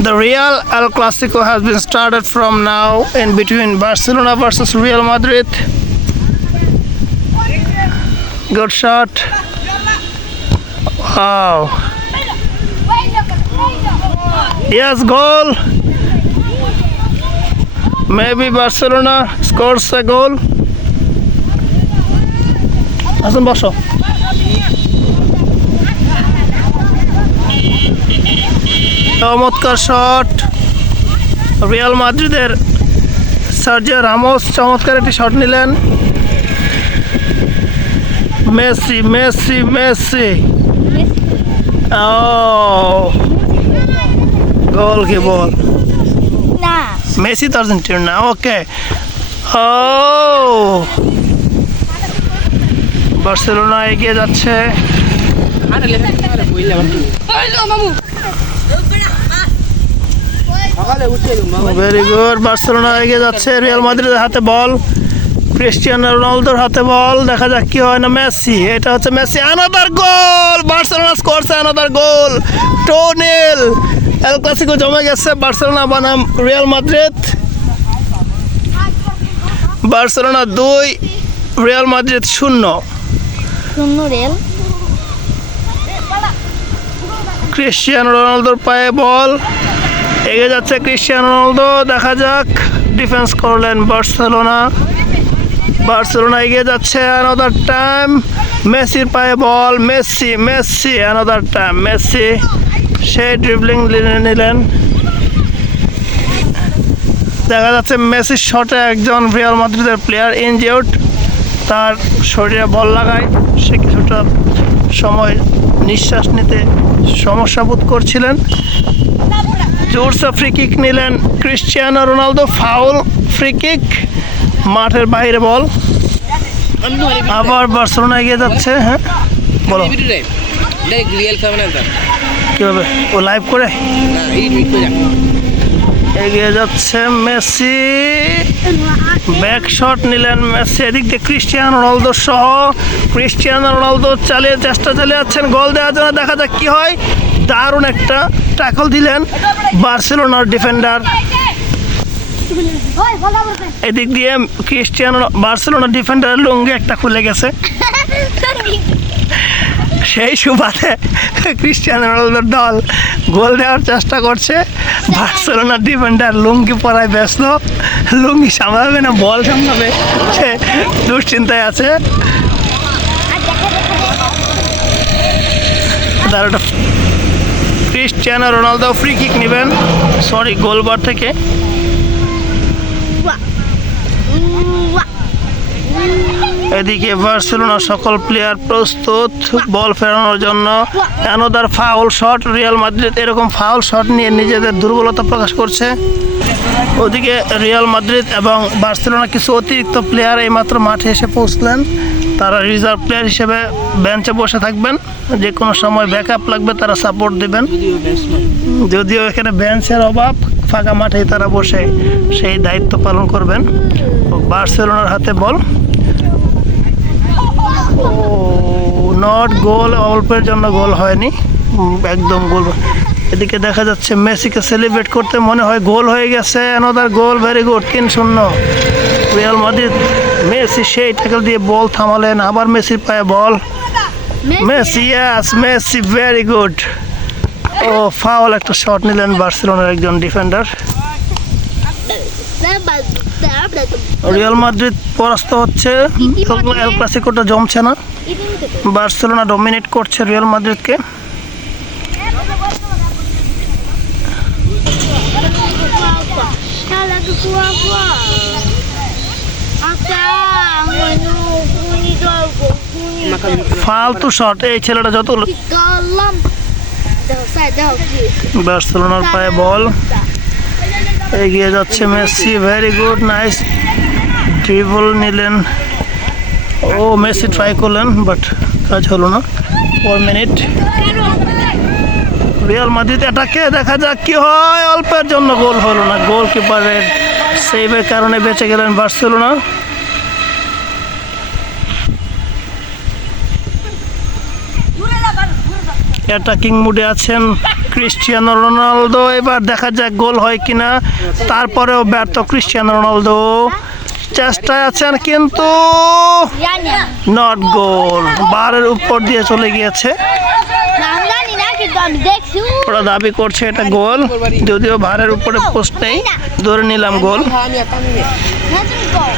The Real El Clasico has been started from now in between Barcelona versus Real Madrid. Good shot. Wow. Yes, goal. Maybe Barcelona scores a goal. Hasan বসো। চমৎকার shot Real মাদ্রিদের Sergio Ramos চমৎকার একটি shot নিলেন Messi Messi Messi ও গোল কি বল না Messi তো Argentina ওকে ও Barcelona এগিয়ে যাচ্ছে ভেরি গুড বার্সেলোনা এগিয়ে যাচ্ছে রিয়াল মাদ্রিদের হাতে বল ক্রিস্টিয়ানো রোনালদোর হাতে বল দেখা যাক কি হয় না মেসি এটা হচ্ছে মেসি অ্যানাদার গোল বার্সেলোনা স্কোরস অ্যানাদার গোল 2-0 এল ক্লাসিকো জমে গেছে বার্সেলোনা বনাম Real Madrid Barcelona 2 Real Madrid 0 Real Cristiano রোনালদোর পায়ে বল এগিয়ে যাচ্ছে ক্রিস্টিয়ানো রোনালদো দেখা যাক ডিফেন্স করলেন বার্সেলোনা এগিয়ে যাচ্ছে অ্যানাদার টাইম মেসির পায়ে ball Messi Messi another time Messi সেই ড্রিবলিং নিলেন দেখা যাচ্ছে মেসির শটে একজন রিয়াল মাদ্রিদের প্লেয়ার ইনজিউর্ড তার শরীরে বল লাগায় সে কিছুটা সময় নিঃশ্বাস নিতে সমস্যা বোধ করছিলেন জোরসে ফ্রি কিক নিলেন Cristiano Ronaldo foul free kick মাঠের বাইরে বল আবার বার্সেলোনা এগিয়ে যাচ্ছে হ্যাঁ বলো কীভাবে ও লাইভ করে এগিয়ে যাচ্ছে মেসি ব্যাক শট নিলেন মেসি এদিক দিয়ে ক্রিস্টিয়ানো রোনালদো সহ ক্রিস্টিয়ানো রোনালদো চেষ্টা চালিয়ে যাচ্ছেন গোল দেওয়ার জন্য দেখা যাক কি হয় দারুণ একটা ট্যাকল দিলেন বার্সেলোনার ডিফেন্ডার এদিক দিয়ে ক্রিস্টিয়ানো বার্সেলোনার ডিফেন্ডারের লুঙ্গি একটা খুলে গেছে সেই সুবাদে ক্রিস্টিয়ানো রোনালদোর দল গোল দেওয়ার চেষ্টা করছে বার্সেলোনার ডিফেন্ডার লুঙ্গি পরায় ব্যস্ত লুঙ্গি সামলাবে না বল সামলাবে সে দুশ্চিন্তায় আছে দারুণ ক্রিস্টিয়ানো রোনালদো ফ্রি কিক নেবেন সরি গোলবার থেকে এদিকে বার্সেলোনা সকল প্লেয়ার প্রস্তুত বল ফেরানোর জন্য another foul shot Real Madrid এরকম ফাউল শট নিয়ে নিজেদের দুর্বলতা প্রকাশ করছে ওদিকে রিয়াল মাদ্রিদ এবং বার্সেলোনা কিছু অতিরিক্ত প্লেয়ার এইমাত্র মাঠে এসে পৌঁছলেন তারা রিজার্ভ প্লেয়ার হিসেবে বেঞ্চে বসে থাকবেন যে কোনো সময় ব্যাকআপ লাগবে তারা সাপোর্ট দেবেন যদিও এখানে বেঞ্চের অভাব ফাঁকা মাঠেই তারা বসে সেই দায়িত্ব পালন করবেন বার্সেলোনার হাতে বল নট গোল অল্পের জন্য গোল হয়নি একদম গোল এদিকে দেখা যাচ্ছে মেসিকে সেলিব্রেট করতে মনে হয় গোল হয়ে গেছে another goal very good 3-0 Real Madrid Messi সেই ট্যাকল দিয়ে বল থামালেন আবার মেসির পায়ে ball Messi yes Messi very good oh foul একটা শট নিলেন বার্সেলোনার একজন ডিফেন্ডার রিয়াল মাদ্রিদ পরাস্ত হচ্ছে এল ক্লাসিকোটা জমছে না বার্সেলোনা ডমিনেট করছে রিয়াল মাদ্রিদকে ফালতু শট এই ছেলেটা যত বার্সেলোনার পায়ে বল এগিয়ে যাচ্ছে Messi very good nice dribble নিলেন ও মেসি ট্রাই করলেন বাট কাজ হলো না 4 মিনিট রিয়াল মাদ্রিদ এটাকে দেখা যাক কি হয় অল্পের জন্য গোল হলো না গোলকিপারের সেভের কারণে বেঁচে গেলেন বার্সেলোনা অ্যাটাকিং মুডে আছেন ক্রিস্টিয়ানো রোনালদো, এবার দেখা যাক গোল হয় কিনা। তারপরেও ব্যর্থ ক্রিস্টিয়ানো রোনালদো, চেষ্টায় আছেন কিন্তু জানি না। নট গোল, বারের উপর দিয়ে চলে গিয়েছে। নাম জানি না কিন্তু আমি দেখছি। ওরা দাবি করছে এটা গোল, যদিও ভারের উপরে পোস্ট নেই, ধরে নিলাম গোল। না তুমি কর।